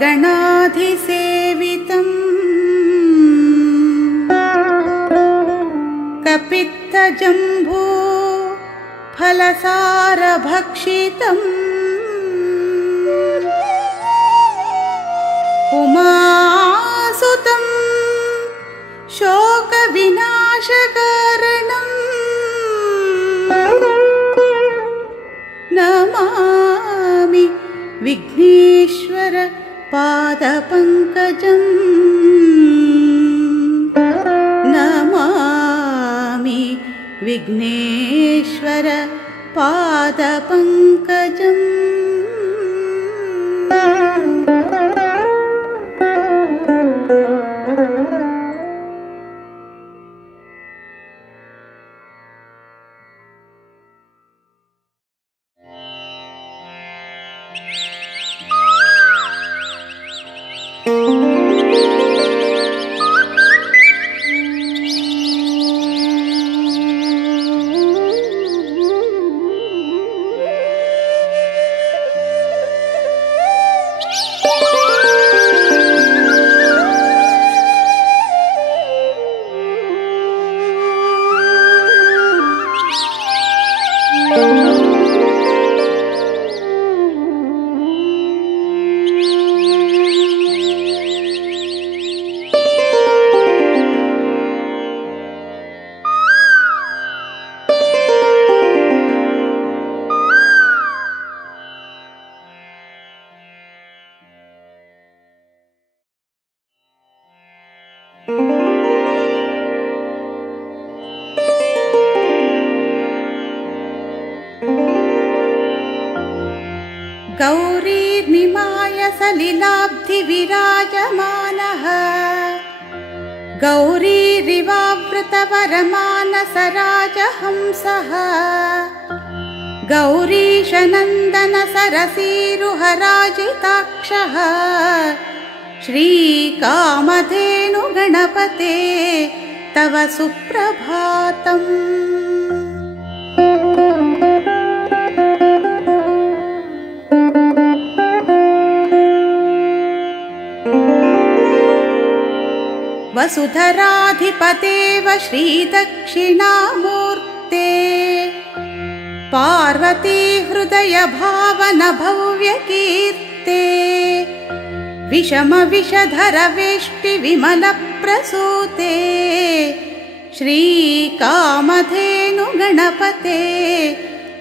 गणाधिसेवितम् कपित्थजम्बू फलसारभक्षितम् उमासुतं शोकविनाशकारणम् नमामि विघ्नेश्वर पादपङ्कजम् नमामि विघ्नेश्वर पादपङ्कजम्। गौरीर्निमाय सलिलाब्धिविराजमानः गौरीरिवावृतवरमानसराजहंसः गौरीशनन्दन सरसीरुहराजिताक्षः श्रीकामधेनु गणपते तव सुप्रभातम्। वसुधराधिपतेव श्रीदक्षिणामूर्ते पार्वती हृदय भावन भव्यकीर्ते विषमविषधर वेष्टि विमल प्रसूते श्रीकामधेनु गणपते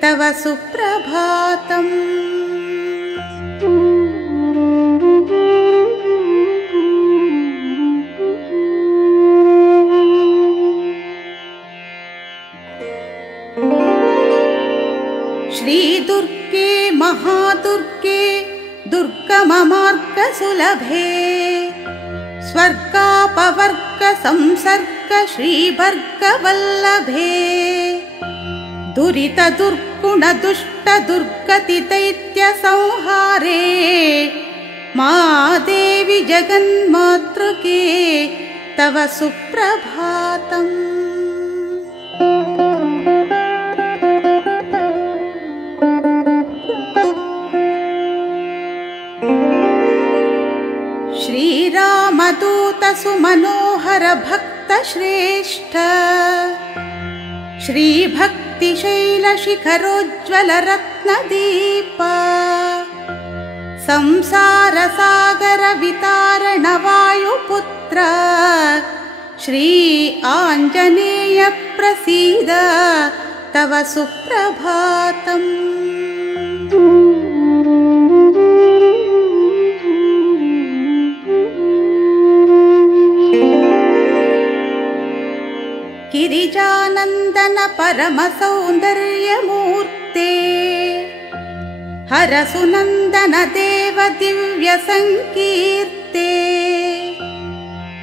तव सुप्रभातम्। श्रीदुर्गे महादुर्गे दुर्गममार्गसुलभे स्वर्गापवर्ग संसर्ग श्रीभर्गवल्लभे दुरित दुर्गुण दुष्ट दुर्गति दैत्य संहारे मादेवी जगन्मातृके तव सुप्रभातम्। श्रीरामदूत सुमनोहर भक्त श्रेष्ठ श्रीभक्तिशैल शिखरोज्ज्वल रत्नदीप संसार सागर वितारण वायुपुत्र श्री आञ्जनेय प्रसीद तव सुप्रभातम्। गिरिजानन्दन परम सौन्दर्यमूर्ते हरसुनन्दन देव दिव्य संकीर्ते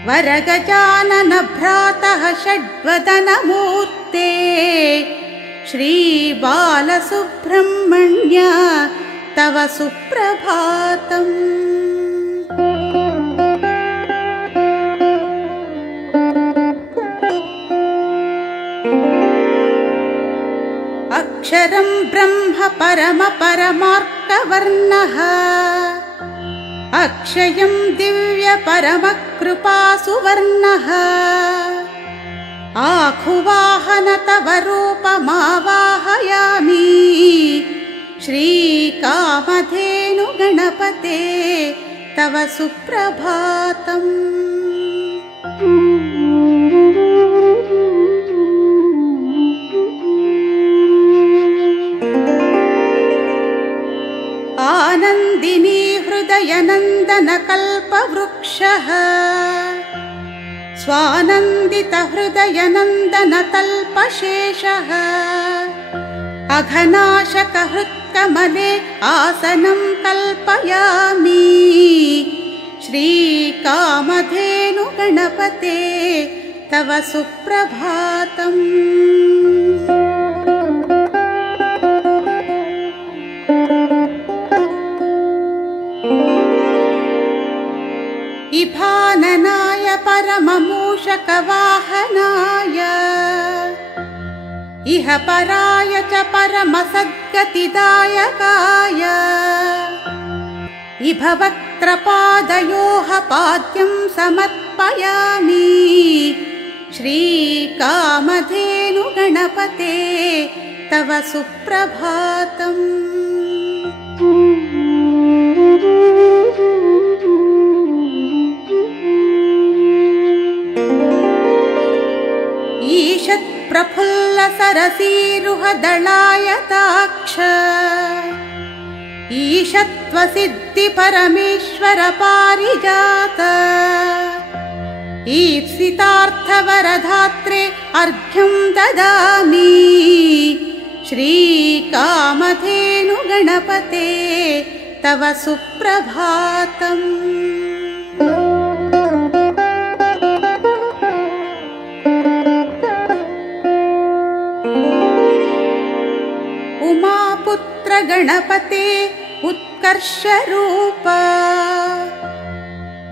वरगजानन भ्रातः षड्वदन मूर्ते श्री बालसुब्रह्मण्य तव सुप्रभातम्। अक्षरं ब्रह्म परम परमार्कवर्णः अक्षयं दिव्यपरमकृपासुवर्णः आखुवाहन तव रूपमावाहयामि श्रीकामधेनु गणपते तव सुप्रभातम्। आनन्दिनी हृदयनन्दन कल्पवृक्षः स्वानन्दित हृदयनन्दन तल्पशेषः अघनाशक हृत्कमले आसनं कल्पयामि श्रीकामधेनु गणपते तव सुप्रभातम्। इभाननाय परममूषकवाहनाय इह पराय च परमसद्गतिदायकाय इभवक्त्रपादयोः पाद्यं समर्पयामि श्रीकामधेनु गणपते तव सुप्रभातम्। ईषत्प्रफुल्ल सरसीरुहदलायताक्ष ईशत्वसिद्धि परमेश्वर पारिजात ईप्सितार्थवरधात्रे अर्घ्यं ददामि श्रीकामधेनु गणपते तव सुप्रभातम्। उमापुत्र गणपते उत्कर्षरूप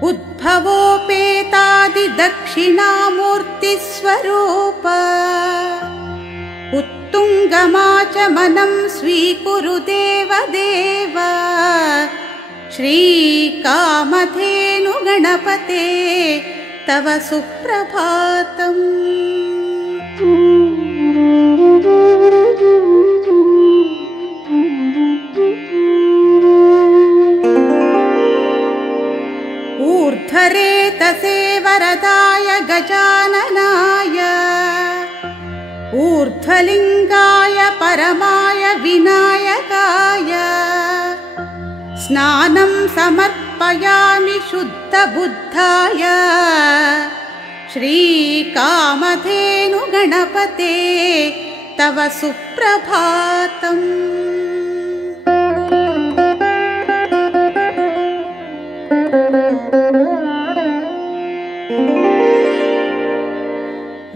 उद्भवोपेतादिदक्षिणामूर्तिस्वरूप उत्तुङ्गमाचमनं स्वीकुरु देवदेव श्रीकामधेनु गणपते तव सुप्रभातम्। ऊर्ध्वरेतसे वरदाय गजाननाय ऊर्ध्वलिङ्गाय परमाय विनायकाय स्नानं समर्पयामि शुद्धबुद्धाय श्रीकामधेनु गणपते तव सुप्रभातम्।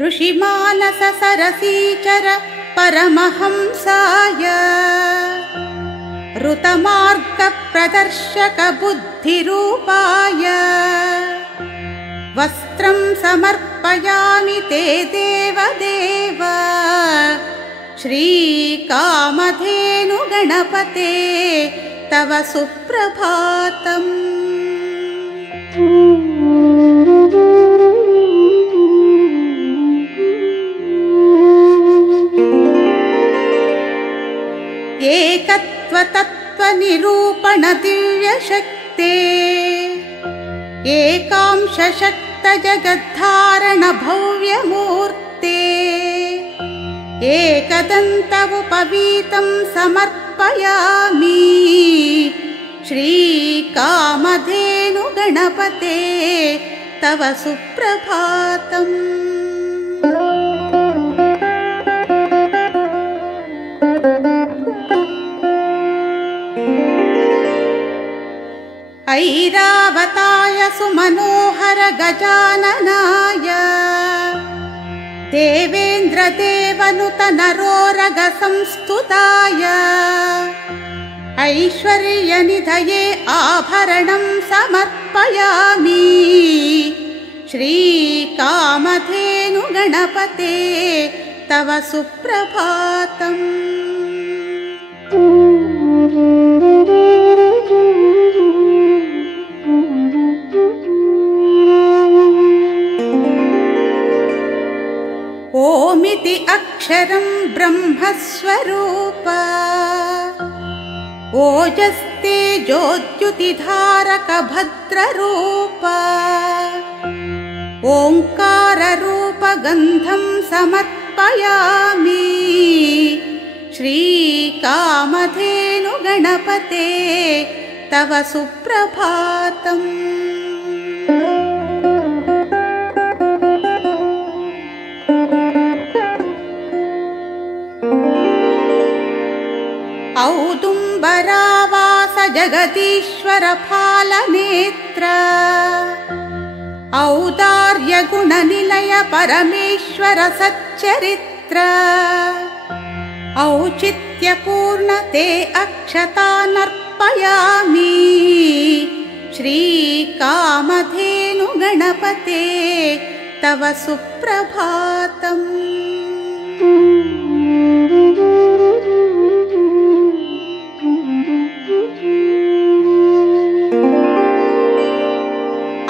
ऋषिमानस सरसीचर परमहंसाय ऋतमार्ग प्रदर्शक बुद्धिरूपाय वस्त्रं समर्पयामि ते देवदेव श्रीकामधेनु गणपते तव सुप्रभातम्। एकत्वतत्त्वनिरूपण दिव्यशक्ते एकांशशक्त जगद्धारण भव्यमूर्ते एकदन्त उपवीतं समर्पयामि श्रीकामधेनु गणपते तव सुप्रभातम्। ऐरावताय सुमनोहर गजाननाय देवेन्द्रदेवनुत नरोरग संस्तुताय ऐश्वर्यनिधये आभरणं समर्पयामि श्रीकामधेनु गणपते तव सुप्रभातम्। ओमिति अक्षरं ब्रह्मस्वरूप ओजस्तेजोद्युतिधारक भद्ररूप ओंकाररूप गन्धं समर्पयामि श्रीकामधेनु गणपते तव सुप्रभातम्। औदुम्बरावास जगदीश्वर फालनेत्र औदार्य गुणनिलय परमेश्वर सच्चरित्र औचित्यपूर्ण ते अक्षतानर्पयामि श्रीकामधेनु गणपते तव सुप्रभातम्।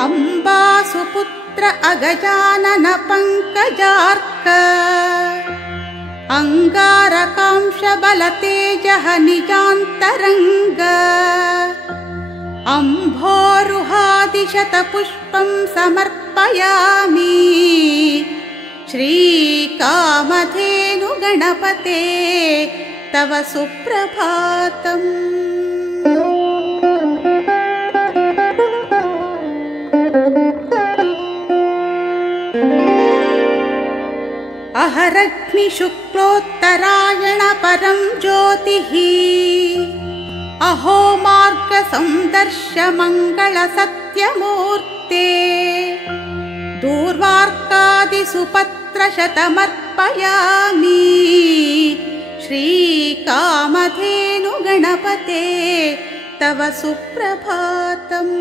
अम्बासुपुत्र अगजानन पङ्कजार्क अंगारकांश बलतेजः निजान्तरङ्ग अम्भोरुहादिशतपुष्पं समर्पयामि श्रीकामधेनु गणपते तव सुप्रभातम्। अहरग्नि शुक्लोत्तरायण परं ज्योतिः अहो मार्ग संदर्श मंगल सत्यमूर्ते दूर्वार्कादि सुपत्र शतमर्पयामि श्रीकामधेनु गणपते तव सुप्रभातम्।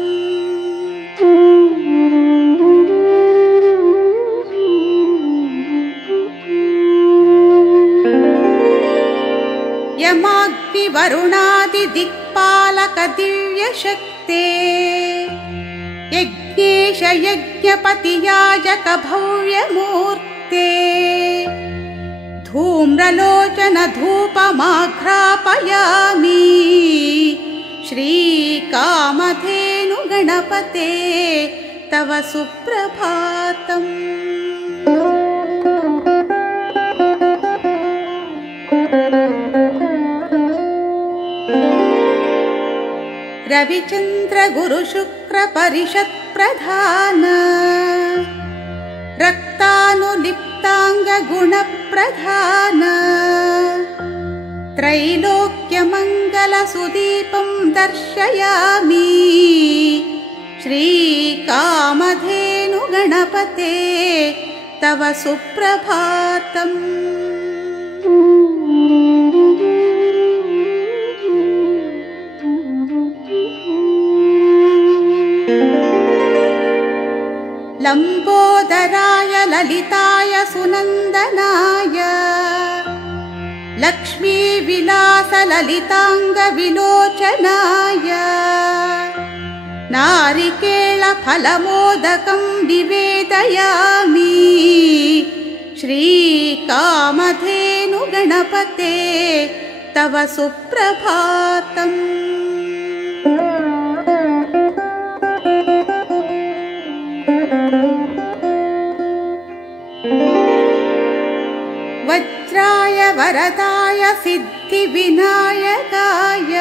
यमाग्निवरुणादि दिक्पालक दिव्य शक्ते यज्ञेश यज्ञपति याजक भव्य मूर्ते धूम्रलोचन धूपमाघ्रापयामि श्रीकामधेनु गणपते तव सुप्रभातम्। रविचंद्र गुरु शुक्र परिषत् प्रधान रक्तानुलिप्तांग गुण प्रधान त्रैलोक्य मंगल सुदीपं दर्शयामि श्रीकामधेनु गणपते तव सुप्रभातम्। लंबोदराय ललिताय सुनंदनाय लक्ष्मी विलास ललितांग विलोचनाय नारिकेल फलमोदकं निवेदयामि श्रीकामधेनु गणपते तव सुप्रभातम्। वज्राय वरदाय सिद्धि विनायकाय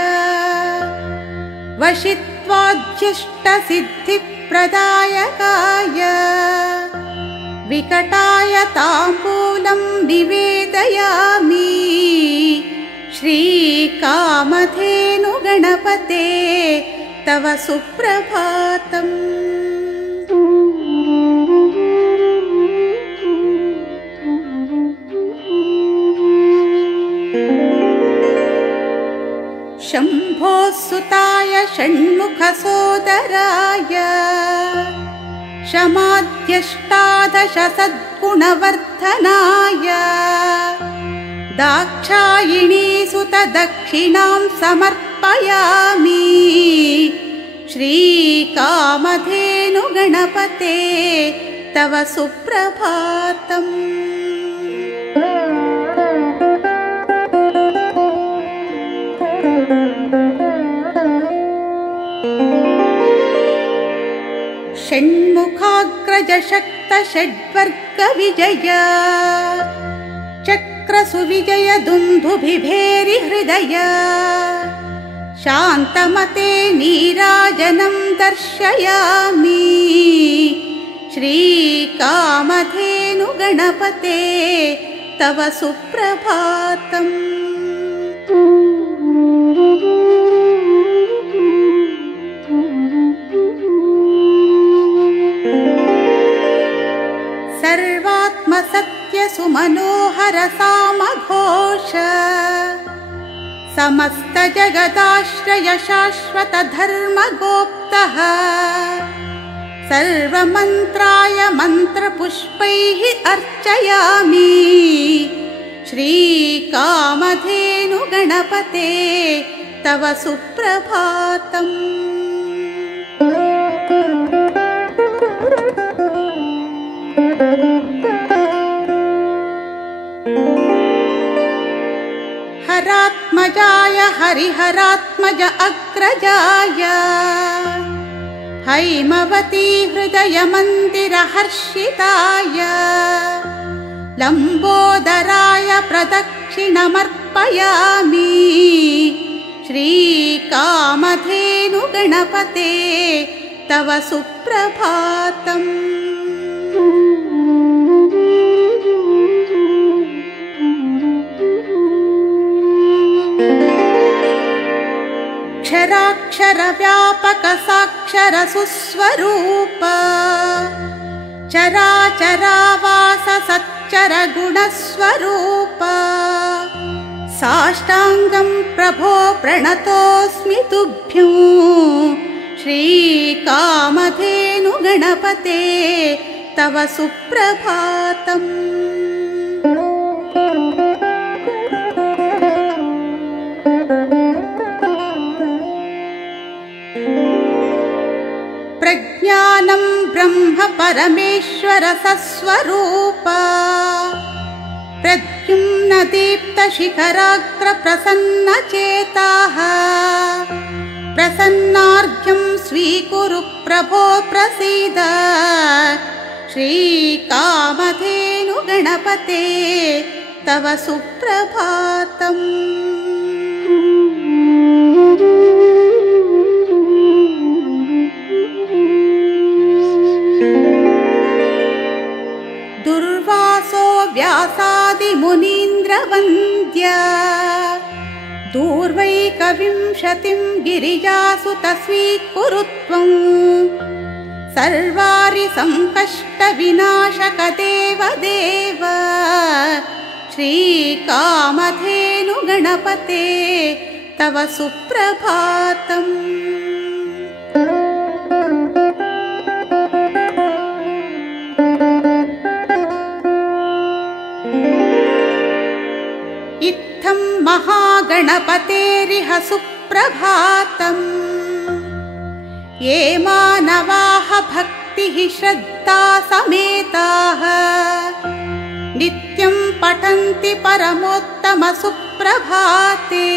वशित्वाद्यष्ट सिद्धि प्रदायकाय विकटाय ताम्बूलं निवेदयामि श्रीकामधेनु गणपते तव सुप्रभातम्। शम्भोसुताय षण्मुखसोदराय शमाद्यष्टादश सद्गुणवर्धनाय दाक्षायिणीसुत दक्षिणां समर्पयामि श्रीकामधेनु गणपते तव सुप्रभातम्। षण्मुखाग्रज शक्त षड्वर्ग विजय चक्र सुविजय दुन्दुभिभेरि हृदय शान्तमते नीराजनं दर्शयामि श्रीकामधेनु गणपते तव सुप्रभातम्। सर्वात्मसत्य सुमनोहर सामघोष समस्त जगदाश्रय शाश्वत धर्मगोप्तः सर्वमन्त्राय मन्त्रपुष्पैः अर्चयामि श्रीकामधेनु गणपते तव सुप्रभातम्। हरात्मजाय हरिहरात्मज अग्रजाय हैमवती हृदय मन्दिर हर्षिताय लम्बोदराय प्रदक्षिणमर्पयामि श्रीकामधेनु गणपते तव सुप्रभातम्। क्षराक्षर व्यापक साक्षर सुस्वरूप चराचरावास सच्चर गुणस्वरूप साष्टाङ्गं प्रभो प्रणतोऽस्मि तुभ्यं श्रीकामधेनु गणपते तव सुप्रभातम्। प्रज्ञानं ब्रह्म परमेश्वर सस्वरूप प्रद्युम्न दीप्त शिखराग्र प्रसन्न चेताः प्रसन्नार्घ्यं स्वीकुरु प्रभो प्रसीद श्रीकामधेनु गणपते तव सुप्रभातम्। दुर्वासो व्यासादि मुनीन्द्रवन्द्य दूर्वैकविंशतिं गिरिजासुत स्वीकुरु त्वं सर्वारि संकष्ट विनाशक देवदेव श्रीकामधेनु गणपते तव सुप्रभातम्। इत्थं महागणपतेरिह सुप्रभातम्। ये मानवाः भक्तिः श्रद्धा समेताः नित्यं पठन्ति परमोत्तम सुप्रभाते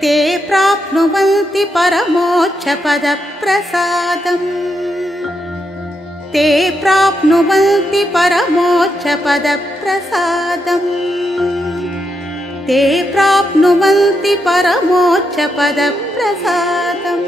ते प्राप्नुवन्ति परमोच्च पदप्रसादम्। ते प्राप्नुवन्ति परमोच्च पदप्रसादम्। ते प्राप्नुवन्ति परमोच्च पदप्रसादम्।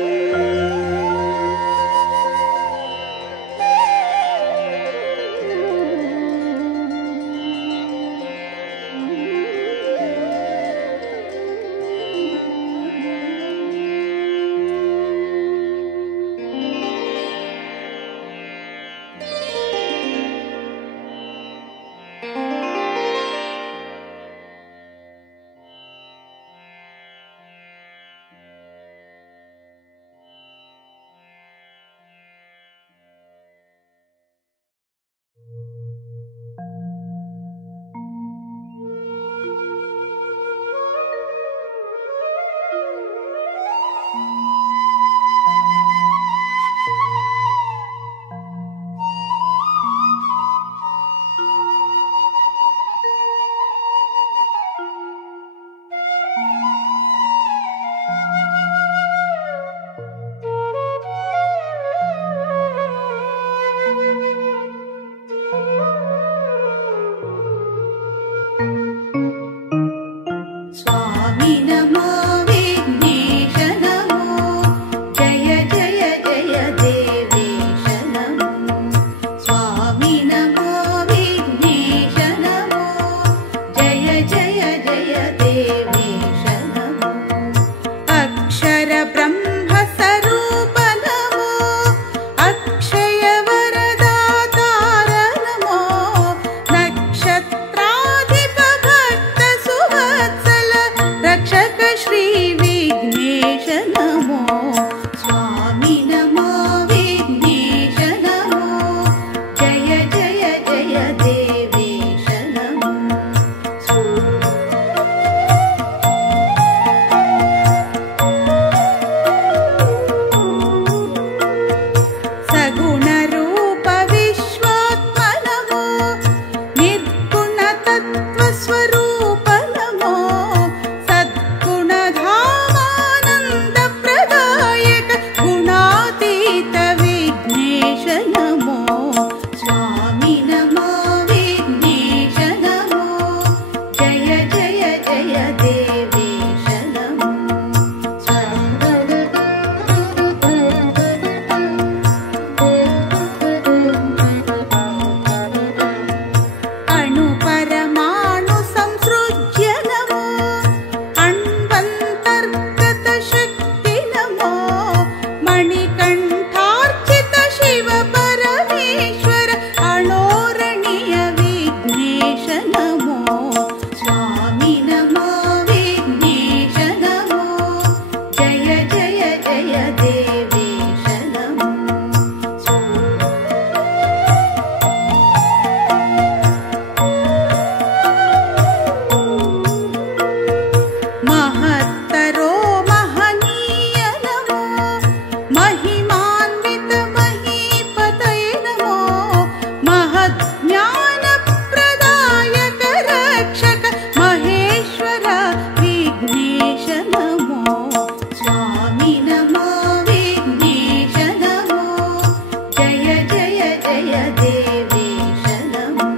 जय देवेश नमो।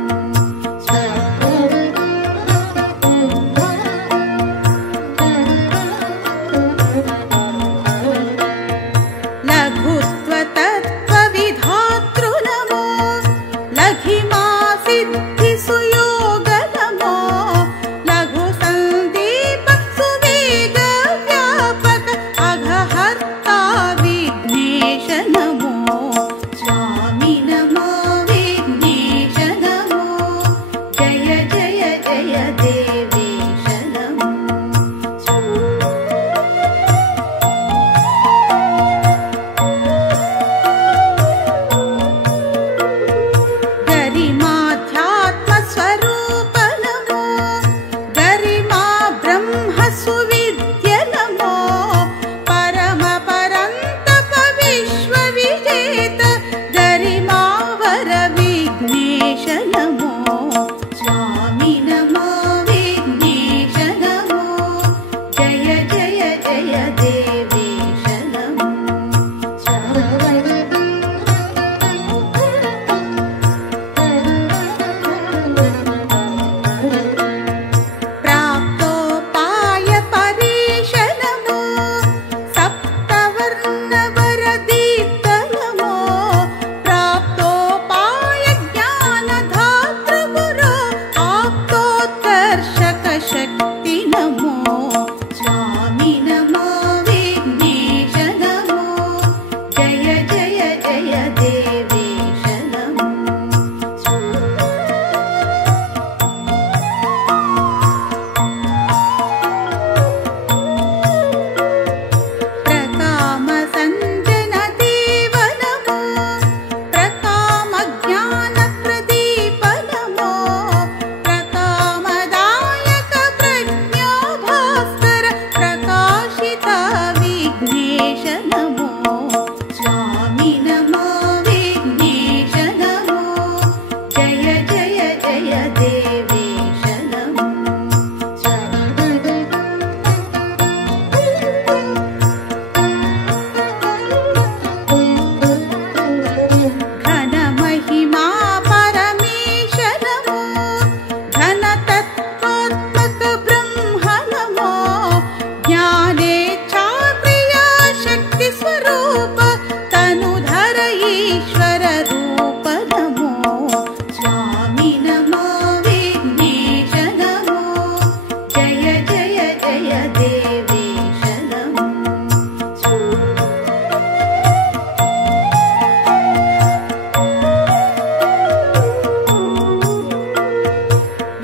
लघुत्व तत्त्वविधातृ नमो। लघिमा सिद्धि सुयोग नमो। लघु संदीप सुवेग व्यापक अघहर्ता विघ्नेश नमो। स्वामी नमो विघ्नेश नमो। जय जय जय देवेश नमो। गरिमाध्यात्म स्वरूप नमो। गरिमा ब्रह्म सुविद्य नमो। परम परन्तप विश्व विजेत गरिमावर विघ्नेश नमो। स्वामी नमो विघ्नेश नमो। जय जय जय देवेश नमो। प्राप्तोपाय परेश नमो। सप्तवर्णवरदीप्त नमो। प्राप्तोपाय ज्ञानधातृ गुरो। आप्तोत्कर्षक शक्ति नमो। स्वामी नमो विघ्नेश नमो। जय जय जय देवेश नमो। प्रकाम संजन देव नमो। प्रकाम ज्ञान प्रदीप नमो। प्रकामदायक प्रज्ञा भास्कर प्रकाशिता विघ्नेश नमो। स्वामी नमो विघ्नेश नमो। जय जय जय देवेश नमो। घन महिमा परमेश नमो। घन तत्त्वात्मक ब्रह्म नमो। ज्ञानेच्छा प्रिया शक्ति स्वरूप तनुधर ईश्वर रूप नमो। स्वामी नमो विघ्नेश नमो। जय जय जय देवेश नमो।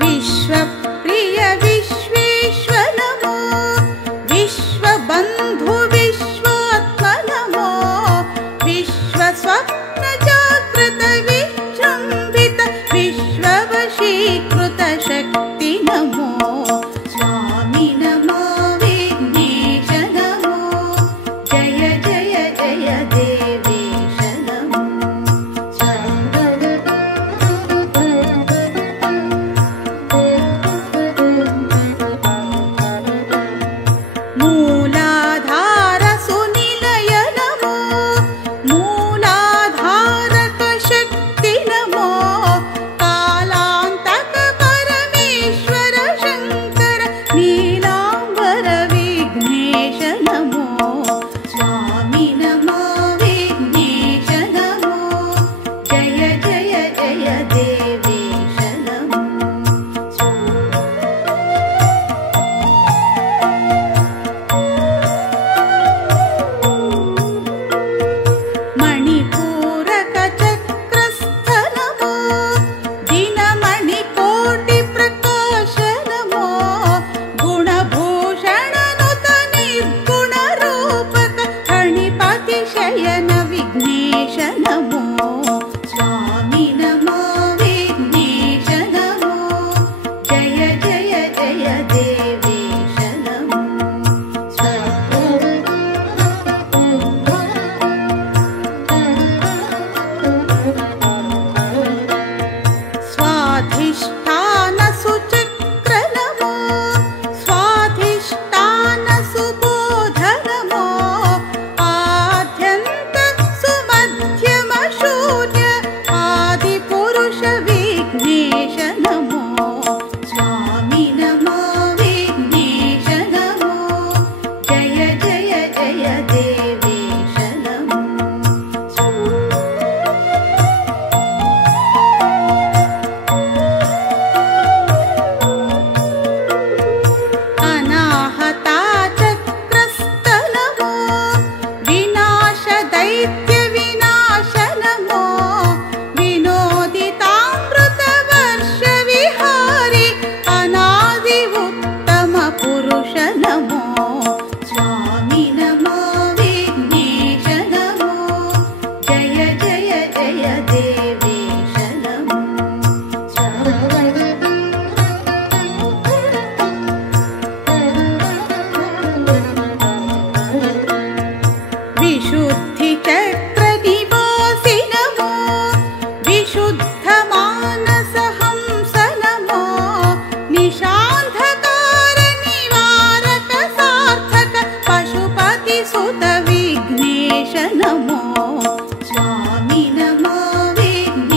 विश्वप्रिय विश्वेश्वर नमो। विश्वबन्धु विश्वात्म नमो। विश्वस्वप्न जय देवेश नमो विशुद्धि चक्र निवासि नमो विशुद्ध मानस हंस नमो निशान्धकार निवारक सार्थक पशुपति सुत विघ्नेश नमो स्वामी नमो विघ्नेश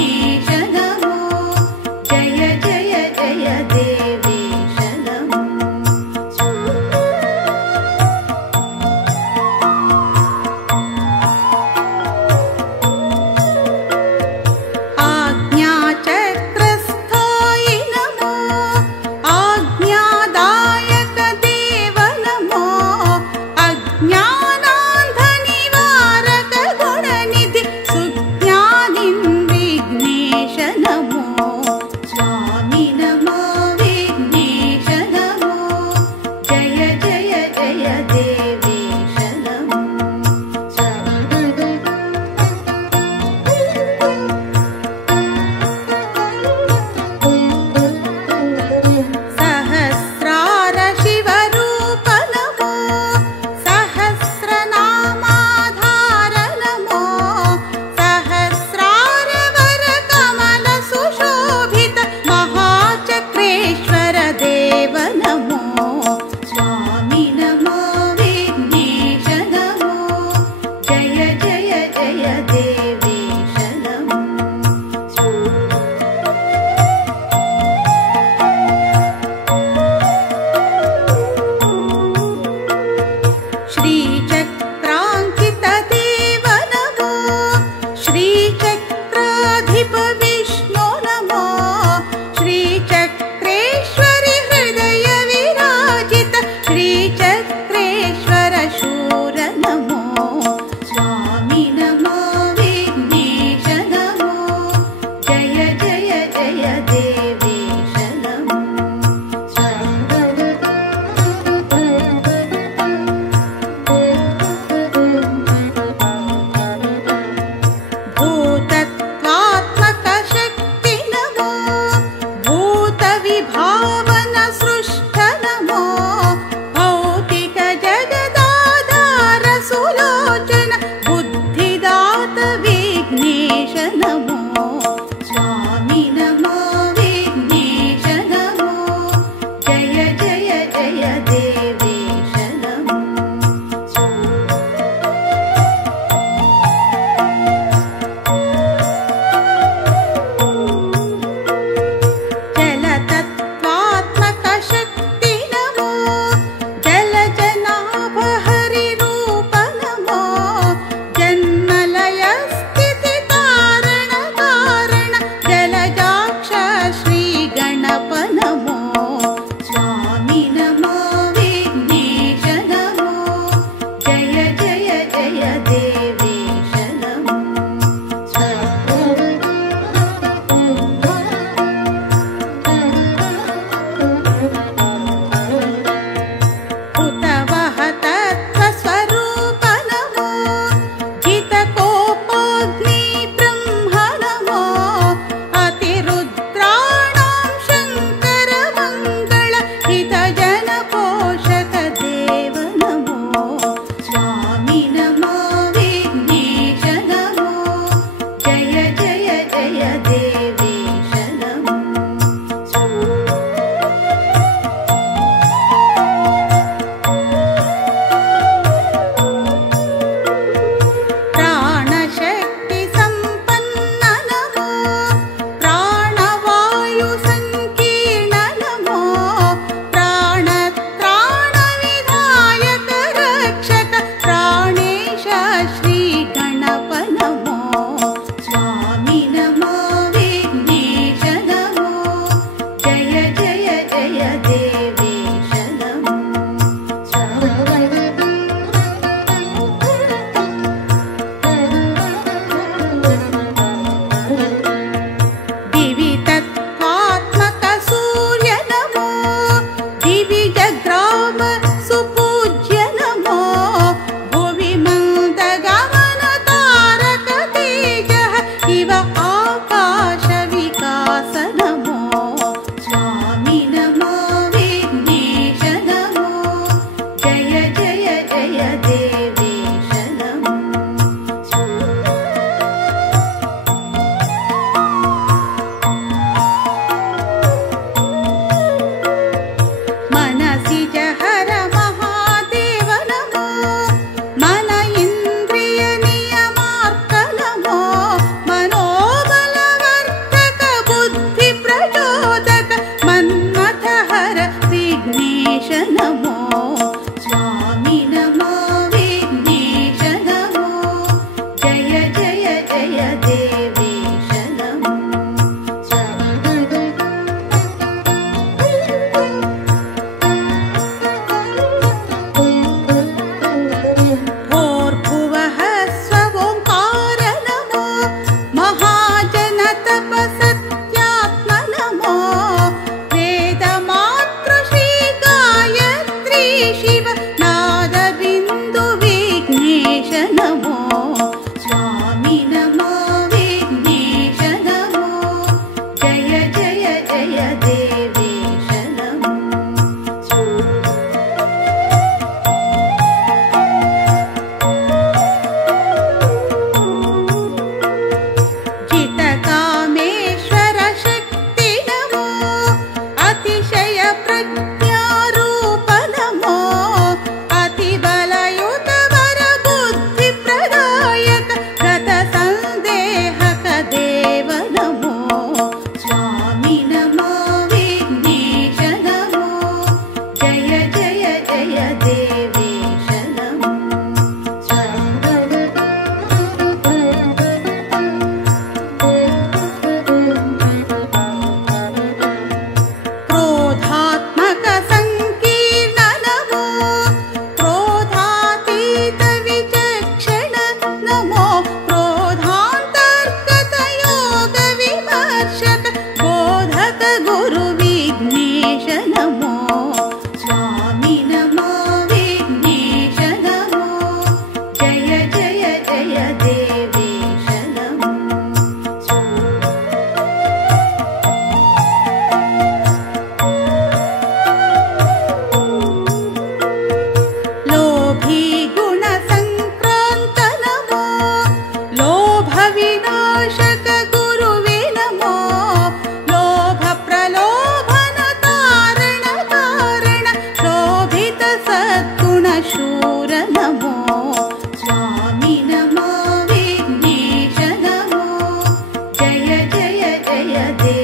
जय